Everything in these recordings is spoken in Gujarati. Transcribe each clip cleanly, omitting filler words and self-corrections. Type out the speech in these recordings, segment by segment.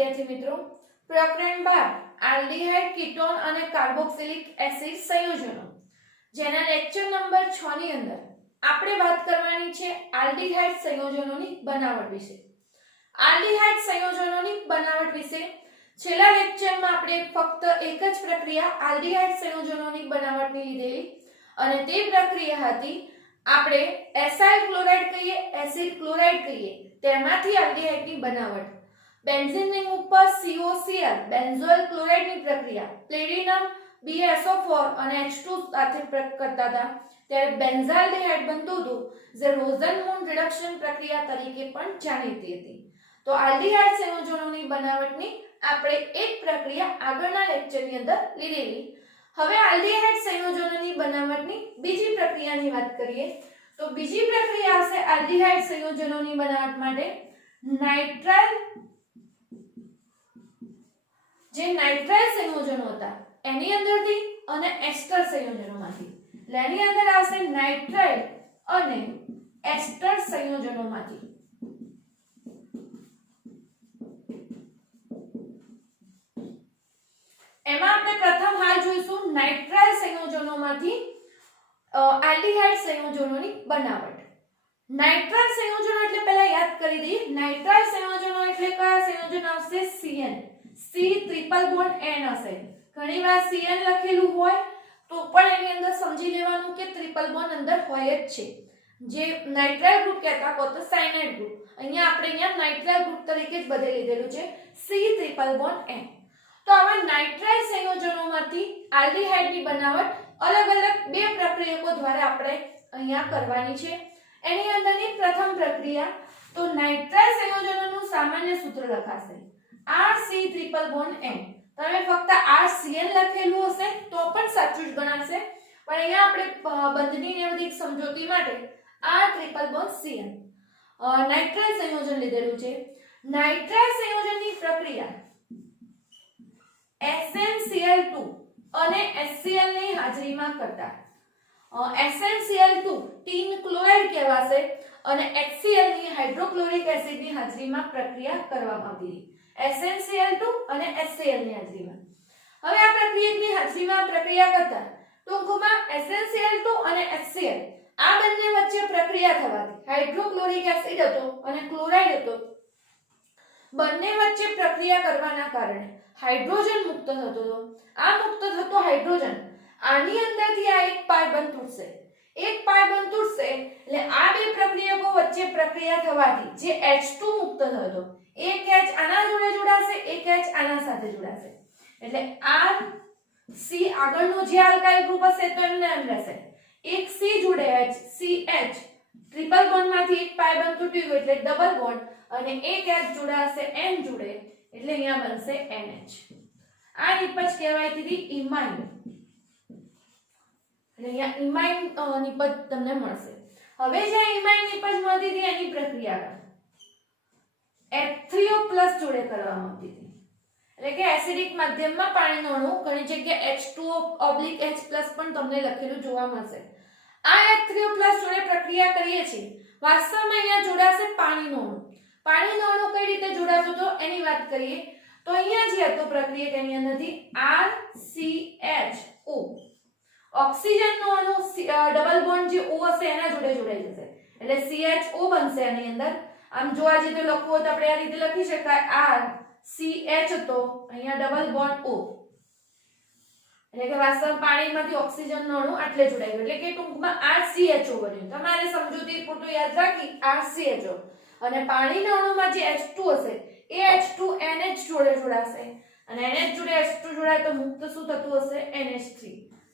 વિદ્યાર્થી મિત્રો, પ્રકરણ 12 આલ્ડીહાઇડ કીટોન અને કાર્બોક્સિલિક એસિડ સંયોજનો, જેના લેક્ચર નંબર 6 ની અંદર આપણે વાત કરવાની છે આલ્ડીહાઇડ સંયોજનોની બનાવટ વિશે. આલ્ડીહાઇડ સંયોજનોની બનાવટ વિશે છેલ્લા લેક્ચરમાં આપણે ફક્ત એક જ પ્રક્રિયા આલ્ડીહાઇડ સંયોજનોની બનાવટની લીધેલી અને તે પ્રક્રિયા હતી આપણે એસાઇલ ક્લોરાઇડ કહીએ, એસિડ ક્લોરાઇડ કહીએ, તેમાંથી આલ્ડીહાઇડની બનાવટ. બેન્ઝીન રિંગ ઉપર COCl બેન્ઝોઇલ ક્લોરાઇડની પ્રક્રિયા પ્લેટિનમ BaSO4 અને H2 સાથે કરતા હતા ત્યારે બેન્ઝાલ્ડીહાઇડ બનતું હતું, જે રોઝનમૂન રિડક્શન પ્રક્રિયા તરીકે પણ જાણીતી હતી. તો આલ્ડીહાઇડ સંયોજનોની બનાવટની આપણે એક પ્રક્રિયા આગળના લેક્ચરની અંદર લીધેલી. હવે આલ્ડીહાઇડ સંયોજનોની બનાવટની બીજી પ્રક્રિયાની વાત કરીએ તો બીજી પ્રક્રિયા હશે આલ્ડીહાઇડ સંયોજનોની બનાવટ માટે નાઇટ્રાઇલ. જે નાઇટ્રાઇલ સંયોજનો હતા એની અંદરથી અને એસ્ટર સંયોજનોમાંથી, એની અંદર આવશે નાઇટ્રાઇલ અને એસ્ટર સંયોજનોમાંથી. એમાં આપણે પ્રથમ હાલ જોઈશું નાઇટ્રાઇલ સંયોજનોમાંથી આલ્ડીહાઇડ સંયોજનોની બનાવટ. નાઇટ્રાઇલ સંયોજનો એટલે પહેલા યાદ કરી દઈએ. નાઇટ્રાઇલ સંયોજનો એટલે કયા સંયોજન આવશે? CN, C triple bond N હશે. ઘણીવાર CN લખેલું હોય તો પણ એની અંદર સમજી લેવાનું કે ટ્રિપલ બોન્ડ અંદર હોય જ છે. જે નાઇટ્રાઇલ ગ્રુપ કહેતા હો તો સાયનાઇડ ગ્રુપ, અહીંયા નાઇટ્રાઇલ ગ્રુપ તરીકે જ બધે લીધેલું છે C ટ્રિપલ બોન્ડ N. તો આવા નાઇટ્રાઇલ સંયોજનોમાંથી આલ્ડીહાઇડની બનાવટ અલગ અલગ બે પ્રક્રિયકો દ્વારા આપણે અહીંયા કરવાની છે. એની અંદરની પ્રથમ પ્રક્રિયા તો નાઇટ્રાઇલ સંયોજનોનું સામાન્ય સૂત્ર લખાશે RC ટ્રિપલ બોન્ડ N. તમે ફક્ત RCN લખેલું હશે તો પણ સાચું જ ગણાશે, પણ અહીંયા આપણે બંધની નિયમિત સમજૂતી માટે R triple bond CN nitrile સંયોજન લીધેલું છે. નાઇટ્રાઇલ સંયોજનની પ્રક્રિયા SnCl2 અને HCl ની હાજરીમાં કરતા. SnCl2 ટીન ક્લોરાઇડ કહેવાશે અને HCl ની હાઇડ્રોક્લોરિક એસિડની હાજરીમાં પ્રક્રિયા કરવામાં આવતી. SnCl2 અને HCl ની હાજરીમાં. હવે આ પ્રક્રિયકની હાજરીમાં પ્રક્રિયા કરતા ટૂંકમાં SnCl2 અને HCl આ બંને વચ્ચે પ્રક્રિયા થવાથી હાઇડ્રોક્લોરિક એસિડ હતો અને ક્લોરાઇડ હતો, બંને વચ્ચે પ્રક્રિયા કરવાના કારણે હાઇડ્રોજન મુક્ત થતો હતો. આ મુક્ત થતો હાઇડ્રોજન આની અંદરથી આ એક પાય બંધ તૂટશે. એક પાય બંધ તૂટશે એટલે આ બે પ્રક્રિયકો વચ્ચે પ્રક્રિયા થવાથી જે H2 મુક્ત થતો, એક H આના જોડે જોડાશે, એક H આના સાથે જોડાશે. એટલે R C આગળનું જે આલ્કાઇલ ગ્રુપ હશે તો એમને એમ રહેશે. એક C જોડે H, CH ટ્રિપલ બોન્ડમાંથી એક પાય બંધ તૂટી ગયો એટલે ડબલ બોન્ડ અને એક H જોડાશે N જોડે એટલે અહીંયા બનશે NH. આ નિપજ કહેવાય ઇમાઇન. એટલે અહીંયા ઇમાઇન નિપજ તમને મળશે. હવે જે ઇમાઇન નિપજ મળતી હતી એની પ્રક્રિયા H3O+ જોડે કરવામાં આવતી હતી. એટલે કે એસિડિક માધ્યમમાં પાણીનો અણુ, ઘણી જગ્યાએ H2O/H+ પણ તમને લખેલું જોવા મળશે. આ H3O+ જોડે પ્રક્રિયા કરીએ છીએ. વાસ્તવમાં અહીંયા જોડાશે પાણીનો અણુ. પાણીનો અણુ કઈ રીતે જોડાતો હતો એની વાત કરીએ તો અહીંયા જે હતો પ્રક્રિયા તેની અંદરથી RCHO ઓક્સિજનનો અણુ ડબલ બોન્ડ જે O હશે એના જોડે જોડાઈ જશે એટલે CHO બનશે આની અંદર. આમ જોવા જઈએ તો લખવું હોય તો આપણે આ રીતે લખી શકાય RCH હતો, અહીંયા ડબલ બોન્ડ O. એટલે કે વાસ્તવમાં પાણીમાંથી ઓક્સિજનનો અણુ આટલે જોડાઈ ગયો એટલે કે ટૂંકમાં RCHO બન્યું. તમારે સમજૂતી પૂરતું યાદ રાખી RCHO અને પાણીના અણુમાં જે H2 હશે એ H2 NH જોડે જોડાશે અને NH જોડે H2 જોડાય તો મુક્ત શું થતું હશે? NH3.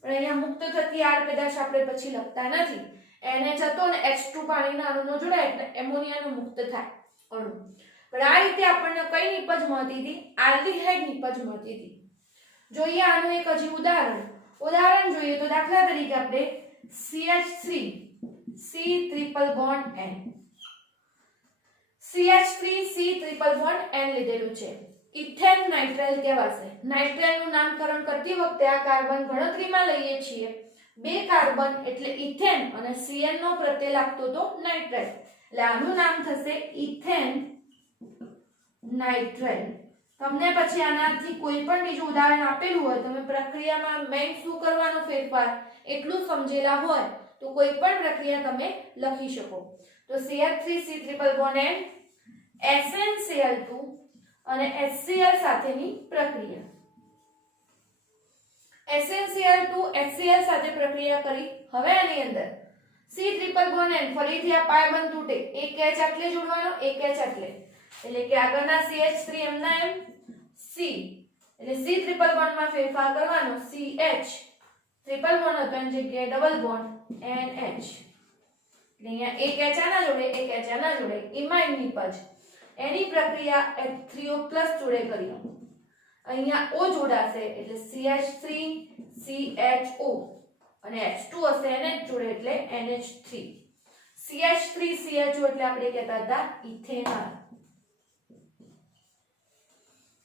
પણ અહીંયા મુક્ત થતી R પેદાશ આપણે પછી લખતા નથી. NH હતો અને H2 પાણીના અણુનો જોડાય એટલે એમોનિયાનો મુક્ત થાય અણુ. પણ આ રીતે આપણને કઈ નિપજ મળતી હતી? આલ્ડીહાઇડ નિપજ મળતી હતી. જોઈએ આનું એક હજી ઉદાહરણ જોઈએ તો દાખલા તરીકે આપણે CH3 C triple bond N CH3 C triple bond N લીધેલું છે. ઇથેન નાઇટ્રાઇલ કહેવાશે. નાઇટ્રાઇલનું નામકરણ કરતી વખતે આ કાર્બન ગણતરીમાં લઈએ છીએ. બે કાર્બન એટલે ઇથેન અને Cn નો પ્રત્યય લાગતો તો નાઇટ્રાઇલ. એટલે આનું નામ થશે ઇથેન નાઇટ્રાઇલ. તમને પછી આનાથી કોઈ પણ બીજું ઉદાહરણ આપેલું હોય, તમે પ્રક્રિયામાં મેઇન શું કરવાનો ફેરફાર એટલું સમજેલા હોય તો કોઈ પણ પ્રક્રિયા તમે લખી શકો. તો CH3C triple bond and SnCl2 અને HCl સાથેની પ્રક્રિયા. SnCl2 HCl સાથે પ્રક્રિયા કરી. હવે આની અંદર C ટ્રિપલ બોન્ડ એન્ડ ફરીથી આ પાય બંધ તૂટે, એક H આટલે જોડવાનો, એક H આટલે, એટલે કે આગળના CH3 એમના એમ C, એટલે C ટ્રિપલ બોન્ડ માં ફેરફાર કરવાનો, CH ટ્રિપલ બોન્ડ હતો એની જગ્યાએ ડબલ બોન્ડ NH, એટલે અહીંયા એક H આના જોડે, એક H આના જોડે, ઇમાઇન નિપજ એની પ્રક્રિયા H3O+ જોડે કરી. અહીંયા O જોડાશે એટલે CH3CHO અને H2 હશે NH જોડે એટલે NH3. CH3CHO એટલે આપણે કહેતા હતા ઇથેનોલ.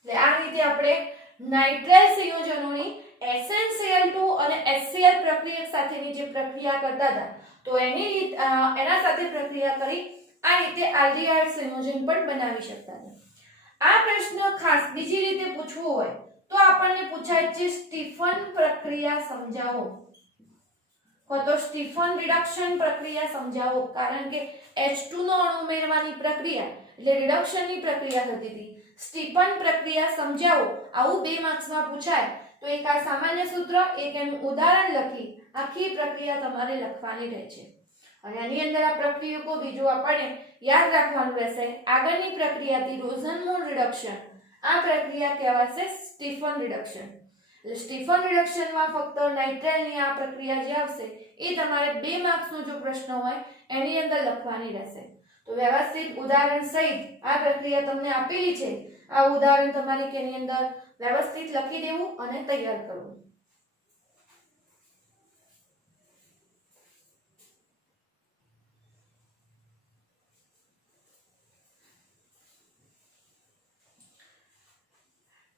એટલે આ રીતે આપણે નાઇટ્રાઇલ સંયોજનોની SnCl2 અને HCl પ્રક્રિયક સાથેની જે પ્રક્રિયા કરતા હતા તો એના સાથે પ્રક્રિયા કરી આ રીતે આલ્ડીહાઇડ સંયોજન પણ બનાવી શકતા હતા. આ પ્રશ્ન ખાસ બીજી રીતે પૂછવો હોય તો આપણને પૂછાય છે સ્ટીફન પ્રક્રિયા સમજાવો, તો સ્ટીફન રિડક્શન પ્રક્રિયા સમજાવો, કારણ કે H2 નો અણુ ઉમેરવાની પ્રક્રિયા એટલે રિડક્શનની પ્રક્રિયા થતી હતી. સ્ટીફન પ્રક્રિયા સમજાવો આવું 2 માર્ક્સમાં પૂછાય તો એક આ સામાન્ય સૂત્ર, એક એનું ઉદાહરણ લખી આખી પ્રક્રિયા તમારે લખવાની રહે છે. અને આની અંદર આ પ્રક્રિયકો બીજું આપણને યાદ રાખવાનું રહેશે. આગળની પ્રક્રિયા હતી રોઝનમૂળ રિડક્શન, આ પ્રક્રિયા કહેવાશે સ્ટીફન રિડક્શન. એટલે સ્ટીફન રિડક્શનમાં ફક્ત નાઇટ્રાઇલની આ પ્રક્રિયા જે આવશે એ તમારે 2 માર્ક્સનો જો પ્રશ્ન હોય એની અંદર લખવાની રહેશે. તો વ્યવસ્થિત ઉદાહરણ સહિત આ પ્રક્રિયા તમને આપેલી છે, આ ઉદાહરણ તમારે કેની અંદર વ્યવસ્થિત લખી દેવું અને તૈયાર કરવું.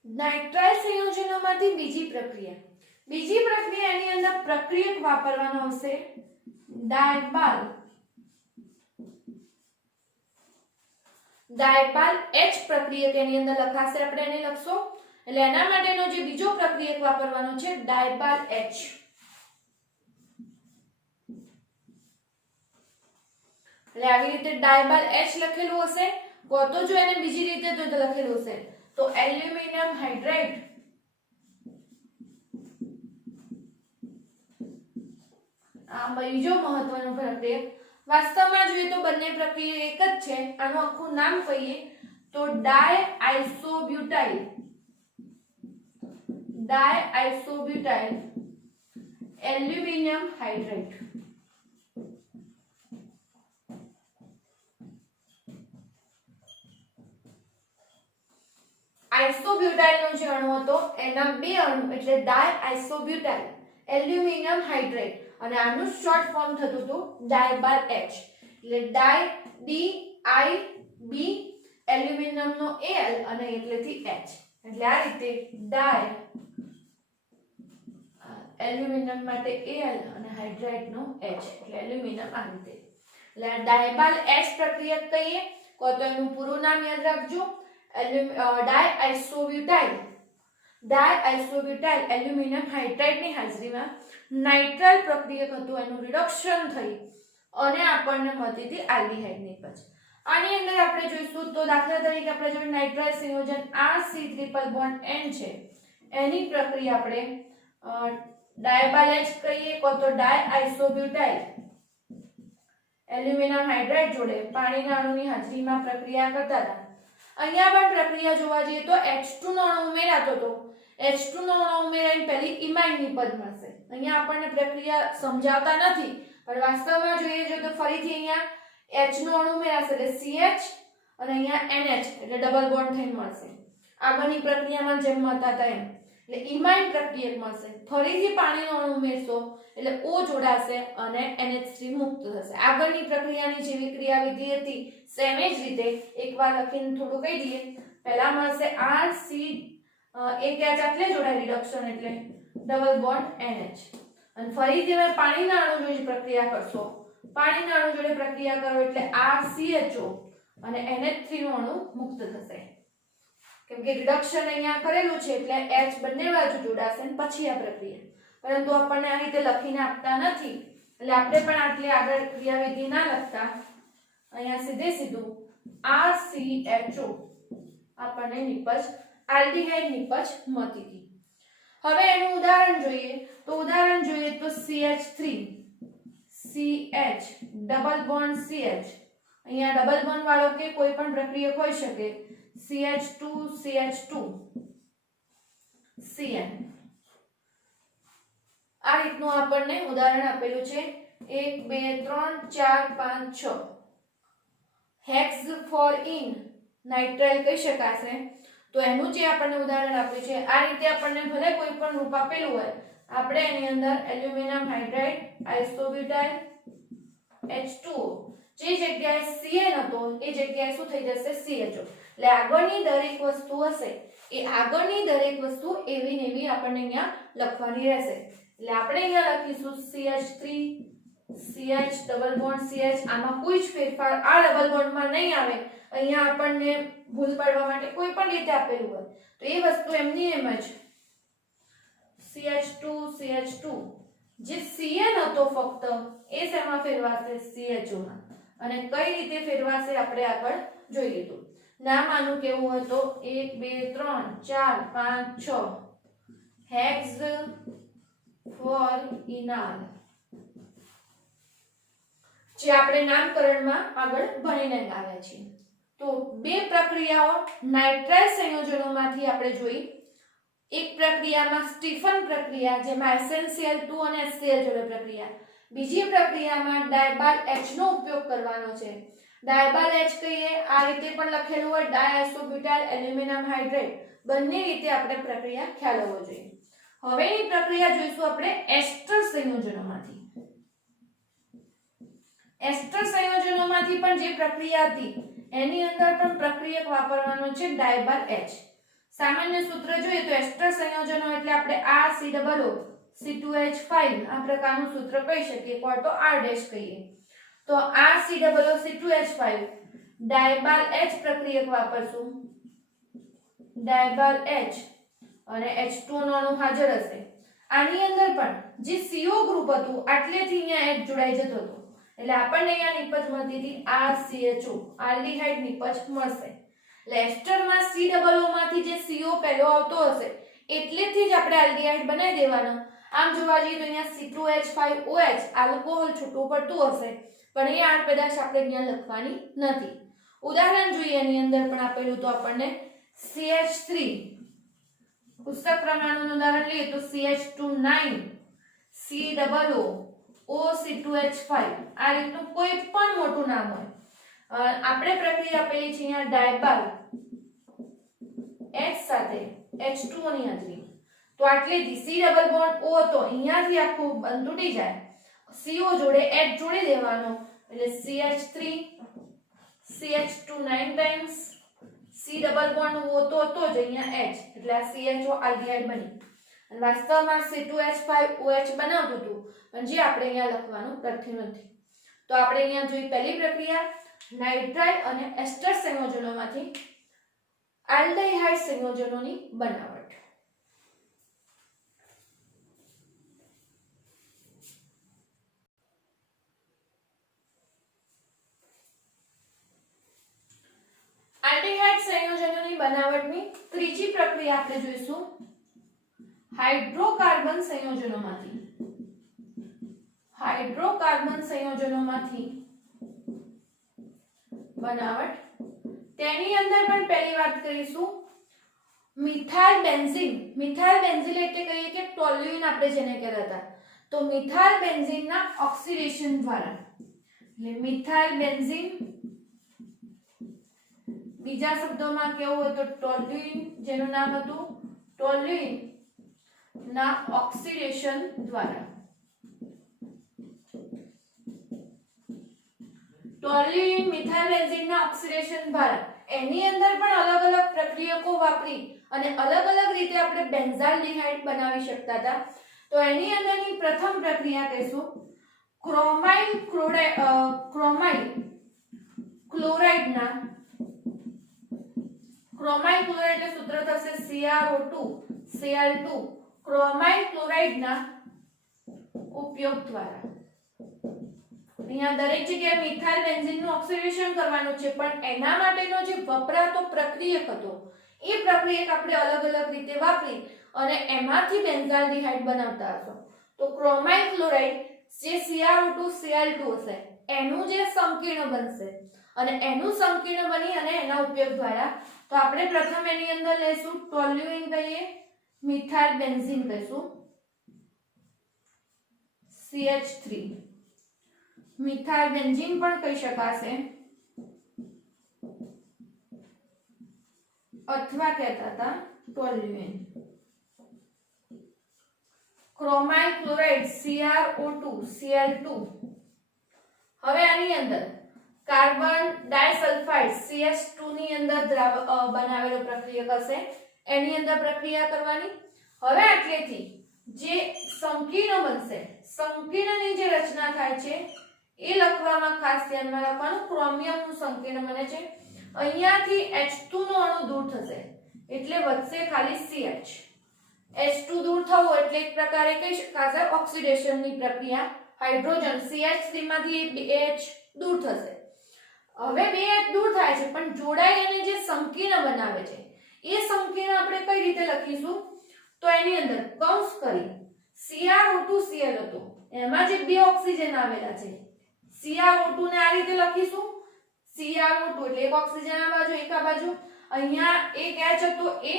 નાઇટ્રાઇલ સંયોજનોમાંથી બીજી પ્રક્રિયા એની અંદર પ્રક્રિયક વાપરવાનો આવશે ડાયબાલ H પ્રક્રિયક એની અંદર લખાશે, આપણે એને લખશો. એટલે એના માટેનો જે બીજો પ્રક્રિયક વાપરવાનો છે ડાયબાલ H. એટલે આવી રીતે ડાયબાલ H લખેલું હશે, તો જો એને બીજી રીતે તો લખેલું હશે તો એલ્યુમિનિયમ હાઇડ્રેટ આ બીજો મહત્વનો પ્રક્રિયક. વાસ્તવમાં જોઈએ તો બંને પ્રક્રિયા એક જ છે. આનું આખું નામ કહીએ તો ડાયઆઇસોબ્યુટાઇલ એલ્યુમિનિયમ હાઇડ્રેટ. આઇસોબ્યુટાઇલનો જે અણુ હતો એના 2 અણુ એટલે ડાયઆઇસોબ્યુટાઇલ એલ્યુમિનિયમ હાઇડ્રેટ, અને આનું શોર્ટ ફોર્મ થતું હતું ડાયબાલ H. એટલે DIB એલ્યુમિનિયમનો Al અને એટલેથી H, એટલે આ રીતે ડાય એલ્યુમિનિયમ માટે Al અને હાઇડ્રેટનો H એટલે એલ્યુમિનિયમ આ રીતે. એટલે ડાયબાલ H પ્રક્રિયક કહીએ તો એનું પૂરું નામ યાદ રાખજો ડાયઆઇસોબ્યુટાઇલ એલ્યુમિનિયમ હાઇડ્રેટની હાજરીમાં નાઇટ્રાઇલ પ્રક્રિયક હતું, એનું રિડક્શન થઈ અને આપણને મળતી હતી આલ્ડીહાઇડ નિપજ. આની અંદર આપણે જોઈશું તો દાખલા તરીકે આપણે જો નાઇટ્રાઇલ સંયોજન RC ટ્રિપલ બોન્ડ N છે એની પ્રક્રિયા આપણે ડાયબાલ H કહીએ તો ડાયઆઇસોબ્યુટાઇલ એલ્યુમિનિયમ હાઇડ્રેટ જોડે પાણીના અણુની હાજરીમાં પ્રક્રિયા કરતા હતા. અહીંયા પણ પ્રક્રિયા જોવા જઈએ તો H2 નો અણુ ઉમેરાતો હતો, H2 નો અણુ ઉમેરાઈને પહેલી ઇમાઇન નિપજ મળશે. અહીંયા આપણને પ્રક્રિયા સમજાવતા નથી પણ વાસ્તવમાં જોઈએ જો તો ફરીથી અહીંયા H નો અણુ ઉમેરાશે એટલે CH અને અહીંયા NH એટલે ડબલ બોન્ડ થઈને મળશે. આગળની પ્રક્રિયામાં જેમ મળતા હતા એમ એટલે ઇમાઇન પ્રક્રિયક મળશે. ફરીથી પાણીનો અણુ ઉમેરશો એટલે O જોડાશે અને NH3 મુક્ત થશે. આગળની પ્રક્રિયાની જેવી ક્રિયાવિધિ હતી સેમ જ રીતે એકવાર લખીને થોડું કહી દઈએ. પહેલા મળશે RC એક H આટલે જોડાય રિડક્શન એટલે ડબલ બોન્ડ NH, અને ફરીથી તમે પાણીના અણુ જોડે પ્રક્રિયા કરશો, પાણીના અણુ જોડે પ્રક્રિયા કરો એટલે RCHO અને NH3 નો અણુ મુક્ત થશે. કેમ કે રિડક્શન અહીંયા કરેલું છે એટલે H બંને બાજુ જોડાશે અને પછી આ પ્રક્રિયા, પરંતુ આપણને આ રીતે લખીને આપતા નથી એટલે આપણે પણ આટલી આગળ ક્રિયાવિધિ ના લખતા અહીંયા સીધે સીધું RCHO આપણને નિપજ આલ્ડીહાઇડ નિપજ મળતી હતી. હવે એનું ઉદાહરણ જોઈએ તો CH3 CH double bond CH, અહીંયા ડબલ બોન્ડ વાળો કે કોઈ પણ પ્રક્રિયક હોઈ શકે, CH2 CH2 CN. આ રીતનું આપણને ઉદાહરણ આપેલું છે 1 2 3 4 5 6 હેક્સ ફોર ઇન નાઇટ્રાઇલ કહી શકાશે. તો એનું જે આપણને ઉદાહરણ આપ્યું છે આ રીતે આપણને ભલે કોઈ પણ રૂપ આપેલું હોય, આપણે એની અંદર એલ્યુમિનિયમ હાઇડ્રાઇડ આઇસોબ્યુટાઇલ H2O જે જગ્યાએ CN હતો એ જગ્યાએ શું થઈ જશે CHO. એટલે આગળની દરેક વસ્તુ હશે એ આગળની દરેક વસ્તુ એવી ને એવી આપણને અહીંયા લખવાની રહેશે. એટલે આપણે અહીંયા લખીશું CH3 CH double bond CH. આમાં કોઈ જ ફેરફાર આ ડબલ બોન્ડમાં નહીં આવે. અહીંયા આપણને ભૂલ પાડવા માટે કોઈ પણ રીતે આપેલું હોય તો એ વસ્તુ એમની એમ જ CH2 CH2 જે CN હતો ફક્ત એ શેમાં ફેરવાશે CHO માં. અને કઈ રીતે ફેરવાશે આપણે આગળ જોઈ લીધું. નામ આનું કેવું હોય તો 1 2 3 4 5 6 હેક્સ ફોર ઇનાલ, જે આપણે નામકરણમાં આગળ ભણીને આવ્યા છીએ. તો બે પ્રક્રિયાઓ નાઇટ્રાઇલ સંયોજનોમાંથી આપણે જોઈ. એક પ્રક્રિયામાં સ્ટીફન પ્રક્રિયા જેમાં SnCl2 અને HCl જોડે પ્રક્રિયા, બીજી પ્રક્રિયામાં ડાયબાલ H નો ઉપયોગ કરવાનો છે. ડાયબાલ H કહીએ આ રીતે પણ લખેલું હોય ડાયઆઇસોબ્યુટાઇલ એલ્યુમિનિયમ હાઇડ્રેટ, બંને રીતે આપણે પ્રક્રિયા ખ્યાલ હોવો જોઈએ. હવેની પ્રક્રિયા જોઈશું આપણે એસ્ટર સંયોજનોમાંથી. એસ્ટર સંયોજનોમાંથી પણ જે પ્રક્રિયા હતી એની અંદર પણ પ્રક્રિયક વાપરવાનો છે ડાયબાલ H. સામાન્ય સૂત્ર જોઈએ તો એસ્ટર સંયોજનો એટલે આપણે RCOO C2H5 આ પ્રકારનું સૂત્ર કહી શકીએ, કોણ તો R ડેશ કહીએ. તો RCOO C2H5 ડાયબાલ H પ્રક્રિયક વાપરશું, ડાયબાલ H અને H2O નો અણુ હાજર હશે. આની અંદર પણ જે CO ગ્રુપ હતું આટલેથી અહીંયા H જોડાઈ જતો હતો એટલે આપણને અહીંયા નિપજ મળતી હતી RCHO આલ્ડીહાઇડ નિપજ મળશે. એટલે એસ્ટરમાં COO માંથી જે CO પહેલો આવતો હશે એટલેથી જ આપણે આલ્ડીહાઇડ બનાવી દેવાનો. આમ જોવા જઈએ તો અહીંયા C2H5OH આલ્કોહોલ છૂટું પડતું હશે પણ એ આડ પેદાશ આપણે અહીંયા લખવાની નથી. ઉદાહરણ જોઈએ એની અંદર પણ આપેલું તો આપણને CH3 પુસ્તક પ્રમાણનું ઉદાહરણ લઈએ તો CH2 9 COO C2H5 આ રીતનું કોઈ પણ મોટું નામ હોય. આપણે પ્રક્રિયા આપેલી છે અહીંયા ડાયબાલ H સાથે H2O ની હાજરી, તો આટલેથી C ડબલ બોન્ડ O તો અહીંયાથી આખું બંધ તૂટી જાય, CO જોડે H જોડી દેવાનો એટલે CH3 CH2 9 times C double bond O તો જ અહીંયા H એટલે આ CHO આલ્ડીહાઇડ બની. અને વાસ્તવમાં C2H5OH બનાવતું હતું પણ જે આપણે અહીંયા લખવાનું લખ્યું નથી. તો આપણે અહીંયા જોઈ પહેલી પ્રક્રિયા નાઇટ્રાઇલ અને એસ્ટર સંયોજનોમાંથી આલ્ડીહાઇડ સંયોજનોની બનાવટ. આલ્ડીહાઇડ સંયોજનોની બનાવટની ત્રીજી પ્રક્રિયા આપણે જોઈશું હાઇડ્રોકાર્બન સંયોજનોમાંથી. હાઇડ્રોકાર્બન સંયોજનોમાંથી બનાવટ. તેની અંદર પણ પહેલી વાત કરીશું મિથાઇલ બેન્ઝીન. મિથાઇલ બેન્ઝીન એટલે કહીએ કે ટોલ્યુઇન આપણે જેને કહેતા હતા, તો મિથાઇલ બેન્ઝીનના ઓક્સિડેશન દ્વારા એટલે મિથાઇલ બેન્ઝીન બીજા શબ્દોમાં કેવું હોય તો ટોલ્યુઇન જેનું નામ હતું ટોલ્યુઇન ના ઓક્સિડેશન દ્વારા. ટોલ્યુઇન મિથાઇલ બેન્ઝીનના ઓક્સિડેશન દ્વારા એની અંદર પણ અલગ અલગ પ્રક્રિયકો વાપરી અને અલગ અલગ રીતે આપણે બેન્ઝાલ્ડીહાઇડ બનાવી શકતા હતા. તો એની અંદરની પ્રથમ પ્રક્રિયા કહીશું ક્રોમાઇલ ક્લોરાઇડના ક્રોમાઇલ ક્લોરાઇડ એટલે સૂત્ર થશે CrO2 Cl2 ક્રોમાઇલ ક્લોરાઇડ ના ઉપયોગ દ્વારા. અહીંયા દરેક જગ્યાએ મિથાઇલ બેન્ઝીન નું ઓક્સિડેશન કરવાનું છે, પણ એના માટેનો જે વપરાતો પ્રક્રિયક હતો એ પ્રક્રિયક આપણે અલગ અલગ રીતે વાપરી અને એમાંથી બેન્ઝાલ્ડિહાઇડ બનાવતા હતો. તો ક્રોમાઇલ ક્લોરાઇડ જે CrO2 Cl2 હશે એનું જે સંકીર્ણ બનશે અને એનું સંકીર્ણ બની અને એના ઉપયોગ દ્વારા તો આપણે પ્રથમ એની અંદર લેશું ટોલ્યુઇન કહીએ, મિથાઇલ બેન્ઝીન કહીશું CH3, મિથાઇલ બેન્ઝીન પણ કહી શકાશે અથવા કહેતા હતા ટોલ્યુઇન. ક્રોમાઇલ chloride CrO2 Cl2. હવે આની અંદર કાર્બન ડાઇસલ્ફાઇડ CH2 ની અંદર બનાવેલો પ્રક્રિયક હશે, એની અંદર પ્રક્રિયા કરવાની. હવે આટલેથી જે સંકીર્ણ બનશે, સંકીર્ણની જે રચના થાય છે એ લખવામાં ખાસ ધ્યાનમાં રાખવાનું. ક્રોમિયમનું સંકીર્ણ બને છે, અહીંયાથી H2 નો અણુ દૂર થશે એટલે વધશે ખાલી CH. H2 દૂર થવો એટલે એક પ્રકારે કહી શકાશે ઓક્સિડેશનની પ્રક્રિયા. હાઇડ્રોજન CH3 માંથી BH દૂર થશે. હવે BH દૂર થાય છે પણ જોડાઈ અને જે સંકીર્ણ બનાવે છે એ સંકીર્ણ આપણે કઈ રીતે લખીશું? તો એની અંદર કૌંસ કરી CrO2 Cl હતો, એમાં જે બે ઓક્સિજન આવેલા છે CrO2 ને આ રીતે લખીશું. CrO2 એટલે એક ઓક્સિજન આ બાજુ એક આ બાજુ, અહીંયા એક H હતો એ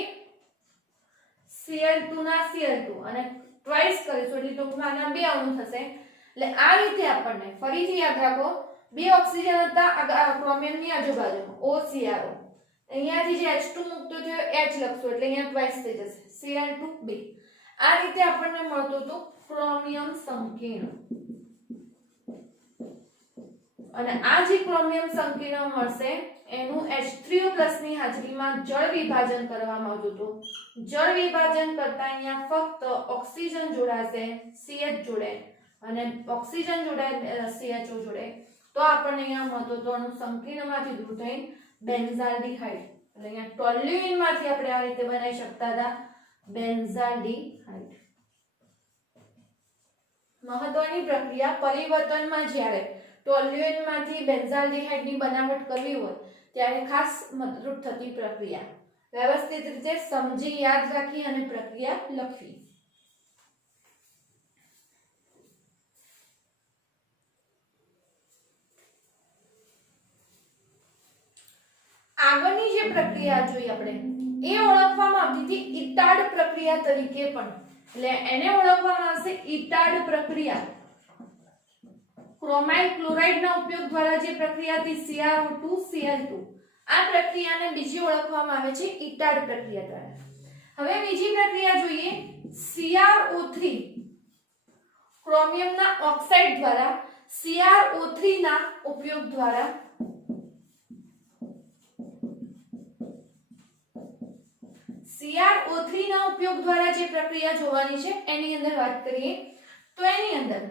Cl2 ના Cl2 અને ટ્વાઇસ કરીશું એટલે ટૂંકમાં આના બે અણુ થશે. એટલે આ રીતે આપણને ફરીથી યાદ રાખો બે ઓક્સિજન હતા ક્રોમિયમની આજુબાજુમાં OCRO, અહીંયાથી જે H2 મુક્તો થયો H લખશું એટલે અહીંયા ટ્વાઇસ થઈ જશે Cl2 બે. આ રીતે આપણને મળતું હતું ક્રોમિયમ સંકીર્ણ. અને આ જે ક્રોમિયમ સંકીર્ણ મળશે એનું H3O+ ની હાજરીમાં જળ વિભાજન કરવામાં આવતું હતું. જળ વિભાજન કરતા અહીંયા ફક્ત ઓક્સિજન જોડાશે CH જોડે અને ઓક્સિજન જોડાય CHO જોડે તો આપણને અહીંયા મળતો તો અણુ સંકીર્ણમાંથી દૂર થઈ બેન્ઝાલ્ડિહાઇડ. એટલે અહીંયા ટોલ્યુઇન માંથી આપણે આ રીતે બનાવી શકતા હતા બેન્ઝાલ્ડિહાઇડ. મહત્વની પ્રક્રિયા પરિવર્તનમાં જ્યારે ટોલ્યુઇન માંથી બેન્ઝાલ્ડિહાઇડ ની બનાવટ કરવી હોય ત્યારે ખાસ મદદરૂપ થતી પ્રક્રિયા. વ્યવસ્થિત રીતે સમજી યાદ રાખી અને પ્રક્રિયા લખવી. આગળની જે પ્રક્રિયા જોઈ આપણે એ ઓળખવામાં આવતી હતી ઇટાડ પ્રક્રિયા તરીકે પણ. એટલે એને ઓળખવામાં આવશે ઇટાડ પ્રક્રિયા. ક્રોમાઇલ ક્લોરાઇડ ના ઉપયોગ દ્વારા જે પ્રક્રિયા હતી CrO2 Cl2 આ પ્રક્રિયાને બીજી ઓળખવામાં આવે છે ઇટાડ પ્રક્રિયા દ્વારા. હવે બીજી પ્રક્રિયા જોઈએ CrO3 ક્રોમિયમના ઓક્સાઇડ દ્વારા CrO3 ના ઉપયોગ દ્વારા CrO3 ના ઉપયોગ દ્વારા જે પ્રક્રિયા જોવાની છે એની અંદર વાત કરીએ તો એની અંદર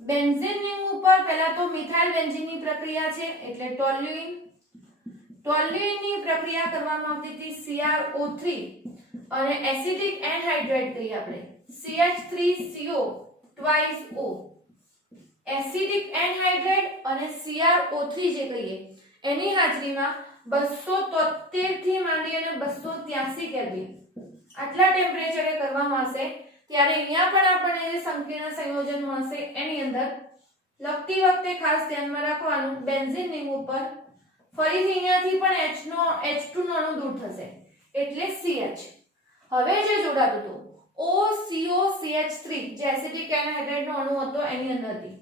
બેન્ઝીન રિંગ ઉપર પહેલા તો મિથાઇલ બેન્ઝીન ની પ્રક્રિયા છે એટલે ટોલ્યુઇન. ટોલ્યુઇન ની પ્રક્રિયા કરવામાં આવતી હતી CrO3 અને એસિડિક એનહાઇડ્રાઇડ કહીએ આપણે CH3CO twice O. Acidic anhydride અને CrO3 જે કહીએ એની હાજરીમાં 273 થી માંડી અને 283 કેલ્વિન આટલા ટેમ્પરેચરે કરવામાં આવશે. ત્યારે અહીંયા પણ આપણને જે સંકીર્ણ સંયોજન મળશે એની અંદર લખતી વખતે ખાસ ધ્યાનમાં રાખવાનું બેન્ઝીન રિંગ ઉપર ફરીથી અહીંયાથી પણ H2 નો અણુ દૂર થશે એટલે CH. હવે જે જોડાતું હતું OCOCH3 જે એસિડિક એનહાઇડ્રાઇડ નો અણુ હતો એની અંદરથી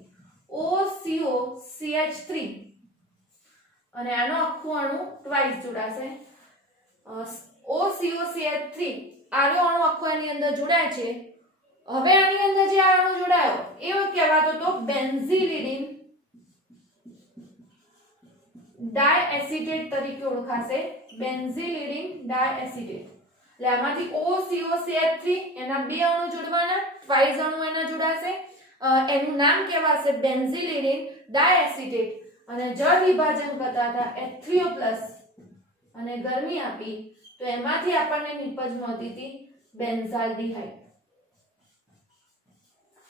OCOCH3 અને આનો આખો અણુ ટ્વાઇસ જોડાશે OCOCH3 આનો અણુ આખો એની અંદર જોડાય છે. હવે આની અંદર જે અણુ જોડાયો એ કહેવાતો તો બેન્ઝિલિડીન ડાયએસિટેટ તરીકે ઓળખાશે. બેન્ઝિલિડીન ડાયએસિટેટ એટલે આમાંથી OCOCH3 એના બે અણુ જોડવાના ટ્વાઇસ અણુ એના જોડાશે એનું નામ કહેવાશે બેન્ઝિલિડીન ડાયએસિટેટ અને જળ વિભાજન કરતા હતા H3O+ અને ગરમી આપી તો એમાંથી આપણને નિપજ મળતી હતી બેન્ઝાલ્ડિહાઇડ.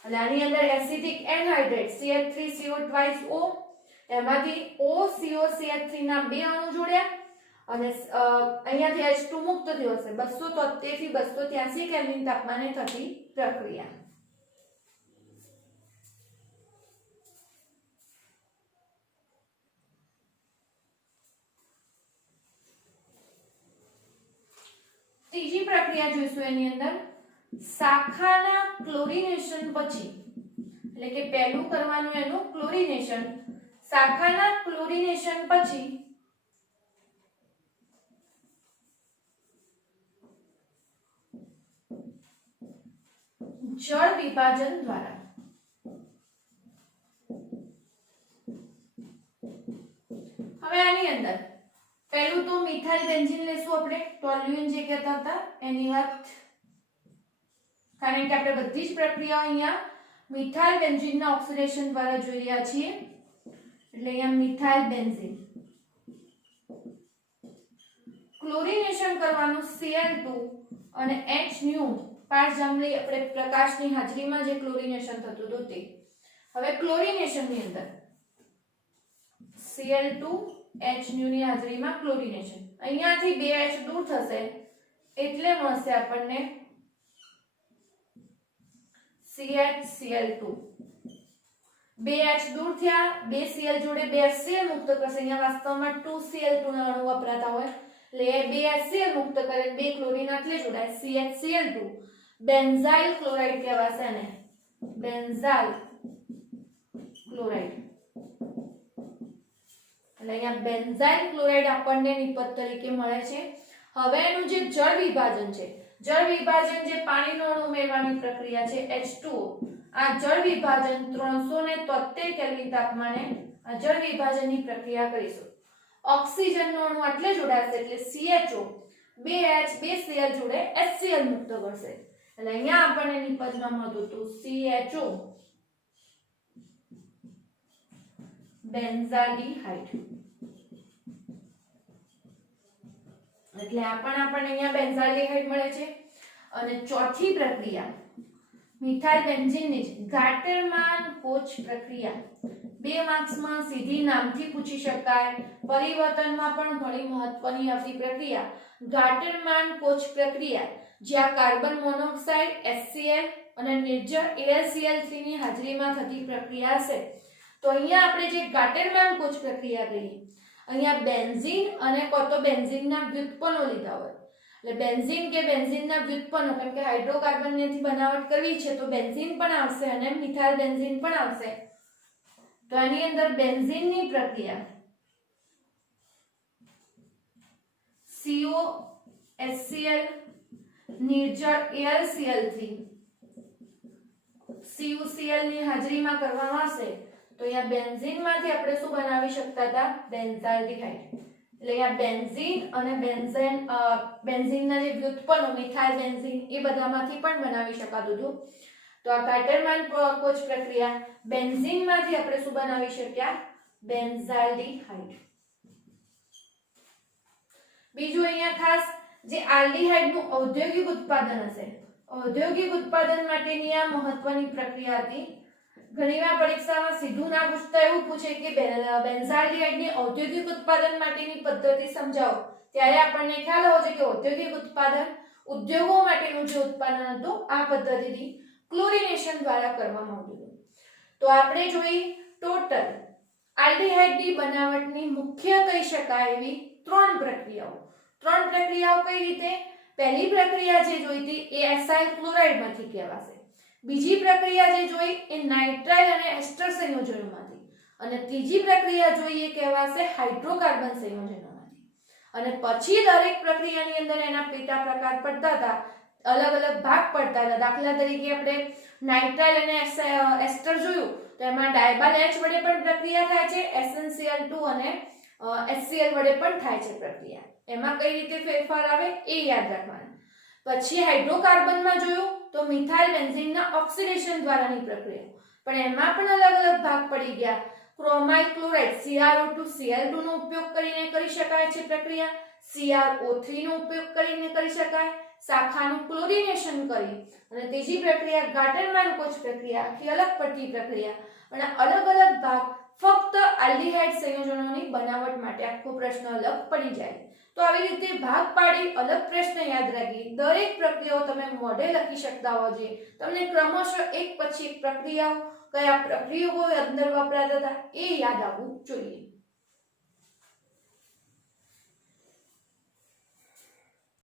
અને આની અંદર acidic anhydrate CH3CO twice O, એમાંથી OCOCH3 ના બે અણુ જોડ્યા અને અહીંયાથી H2 મુક્ત થયો હશે. 273 થી 283 કેલ્વિન તાપમાને થતી પ્રક્રિયા. ત્રીજી પ્રક્રિયા જોઈશું એની અંદર શાખાના ક્લોરિનેશન પછી, એટલે કે પહેલું કરવાનું એનું ક્લોરિનેશન. શાખાના ક્લોરિનેશન પછી જળ વિભાજન દ્વારા. હવે આની અંદર પહેલું તો મિથાઇલ બેન્ઝીન લેશું આપણે, ટોલ્યુએન જે કહેતા હતા એની વાત, કારણ કે આપણે બધી જ પ્રક્રિયાઓ અહીંયા મિથાઇલ બેન્ઝીનના ઓક્સિડેશન દ્વારા જોઈ રહ્યા છીએ. એટલે અહીંયા મિથાઇલ બેન્ઝીન ક્લોરિનેશન કરવાનું Cl2 અને Hν 5 જાંબલી આપણે પ્રકાશની હાજરીમાં જે ક્લોરિનેશન થતું હતું તે. હવે ક્લોરિનેશનની અંદર Cl2 Hν ની હાજરીમાં ક્લોરિનેશન, અહીંયાથી 2H દૂર થશે એટલે મળશે આપણને CHCl2. 2H દૂર થયા, 2Cl જોડે 2HCl મુક્ત કરશે. અહીંયા વાસ્તવમાં 2Cl2 ના અણુ વપરાતા હોય એટલે 2HCl મુક્ત કરે, 2 ક્લોરીન એટલે જોડાય CHCl2. બેન્ઝાઇલ ક્લોરાઇડ કહેવાશે અને બેન્ઝાઇલ ક્લોરાઇડ. એટલે અહીંયા બેન્ઝાઇલ ક્લોરાઇડ આપણને નિપજ તરીકે મળે છે. હવે એનું જે જળ વિભાજન છે, જળ વિભાજન જે પાણીનો અણુ ઉમેરવાની પ્રક્રિયા છે H2O, આ જળ વિભાજન 373 કેલ્વિન તાપમાને આ જળ વિભાજનની પ્રક્રિયા કરીશું. ઓક્સિજનનો અણુ એટલે જોડાશે એટલે CHO 2H 2Cl જોડે HCl મુક્ત કરશે. એટલે અહીંયા આપણને નિપજમાં મળતું હતું CHO બેન્ઝાલ્ડિહાઇડ. એટલે આપણને અહીંયા બેન્ઝાલ્ડિહાઇડ મળે છે. અને ચોથી પ્રક્રિયા મિથાઇલ બેન્ઝીનની જ ગાટરમાન કોચ પ્રક્રિયા. 2 માર્ક્સમાં સીધી નામથી પૂછી શકાય, પરિવર્તનમાં પણ ઘણી મહત્વની આવતી પ્રક્રિયા ગાટરમાન કોચ પ્રક્રિયા, જ્યાં કાર્બન મોનોક્સાઇડ HCl અને નિર્જળ AlCl3 ની હાજરીમાં થતી પ્રક્રિયા છે. તો અહીંયા આપણે જે ગાટરમાન કોચ પ્રક્રિયા કરી, અહીંયા બેન્ઝીન અને કોતો બેન્ઝીનના વ્યુત્પન્નો લીધા હોય. એટલે બેન્ઝીન કે બેન્ઝીનના વ્યુત્પન્નો, કેમ કે હાઇડ્રોકાર્બનની બનાવટ કરવી છે તો બેન્ઝીન પણ આવશે અને મિથાઇલ બેન્ઝીન પણ આવશે. તો આની અંદર બેન્ઝીનની પ્રક્રિયા COHCl નિર્જળ AlCl3 CuCl ની હાજરીમાં કરવામાં આવશે. તો અહીંયા બેન્ઝીનમાંથી આપણે શું બનાવી શકતા હતા? બેન્ઝાલ્ડિહાઇડ. એટલે અહીંયા બેન્ઝીન અને બેન્ઝીનના જે વ્યુત્પન્નો મિથાઇલ બેન્ઝીન એ બધામાંથી પણ બનાવી શકાતું હતું. તો આ ગાટરમાન કોચ પ્રક્રિયા બેન્ઝીનમાંથી આપણે શું બનાવી શક્યા? બેન્ઝાલ્ડિહાઇડ. બીજું અહીંયા ખાસ જે આલ્ડિહાઇડનું ઔદ્યોગિક ઉત્પાદન હશે, ઔદ્યોગિક ઉત્પાદન માટેની આ મહત્વની પ્રક્રિયા હતી. ઘણીવાર પરીક્ષામાં સીધું ના પૂછતા એવું પૂછે કે બેન્ઝાલ્ડિહાઇડની ઔદ્યોગિક ઉત્પાદન માટેની પદ્ધતિ સમજાવો. ત્યારે આપણને ખ્યાલ હોવો જોઈએ કે ઔદ્યોગિક ઉત્પાદન ઉદ્યોગો માટેનું જે ઉત્પાદન હતું આ પદ્ધતિથી ક્લોરિનેશન દ્વારા કરવામાં આવતું હતું. તો આપણે જોઈ ટોટલ આલ્ડિહાઇડની બનાવટની મુખ્ય કહી શકાય એવી 3 પ્રક્રિયાઓ. 3 પ્રક્રિયાઓ કઈ રીતે? પહેલી પ્રક્રિયા જે જોઈ હતી એ એસાઇલ ક્લોરાઇડમાંથી કહેવાશે. બીજી પ્રક્રિયા જે જોઈ એ નાઇટ્રાઇલ અને એસ્ટર સંયોજનોમાંથી, અને ત્રીજી પ્રક્રિયા જોઈએ કહેવાશે હાઇડ્રોકાર્બન સંયોજનોમાંથી. અને પછી દરેક પ્રક્રિયાની અંદર એના પેટા પ્રકાર પડતા હતા, અલગ અલગ ભાગ પડતા હતા. દાખલા તરીકે આપણે નાઇટ્રાઇલ અને એસ્ટર જોયું તો એમાં ડાયબાલ H વડે પણ પ્રક્રિયા થાય છે, SnCl2 અને HCl વડે પણ થાય છે પ્રક્રિયા. એમાં કઈ રીતે ફેરફાર આવે એ યાદ રાખવાનું. પછી હાઇડ્રોકાર્બનમાં જોયું તો મિથાઇલ બેન્ઝીનના ઓક્સિડેશન દ્વારાની પ્રક્રિયા, પણ એમાં પણ અલગ અલગ ભાગ પડી ગયા. ક્રોમાઇલ ક્લોરાઇડ CrO2 નો ઉપયોગ કરીને કરી શકાય છે પ્રક્રિયા, CrO3 નો ઉપયોગ કરીને કરી શકાય, શાખાનું ક્લોરિનેશન કરી અને ત્રીજી પ્રક્રિયા ગાર્ટનમાન-કોચ પ્રક્રિયા, આખી અલગ પડતી પ્રક્રિયા અને અલગ અલગ ભાગ ફક્ત આલ્ડીહાઇડ સંયોજનોની બનાવટ માટે. આખો પ્રશ્ન અલગ પડી જાય. તો આવી રીતે ભાગ પાડી અલગ પ્રશ્ન યાદ રાખી દરેક પ્રક્રિયાઓ તમે મોઢે લખી શકતા હોવા જોઈએ. તમને ક્રમશઃ એક પછી એક પ્રક્રિયાઓ, કયા પ્રક્રિયકો અંદર વપરાતા હતા એ યાદ આવવું જોઈએ.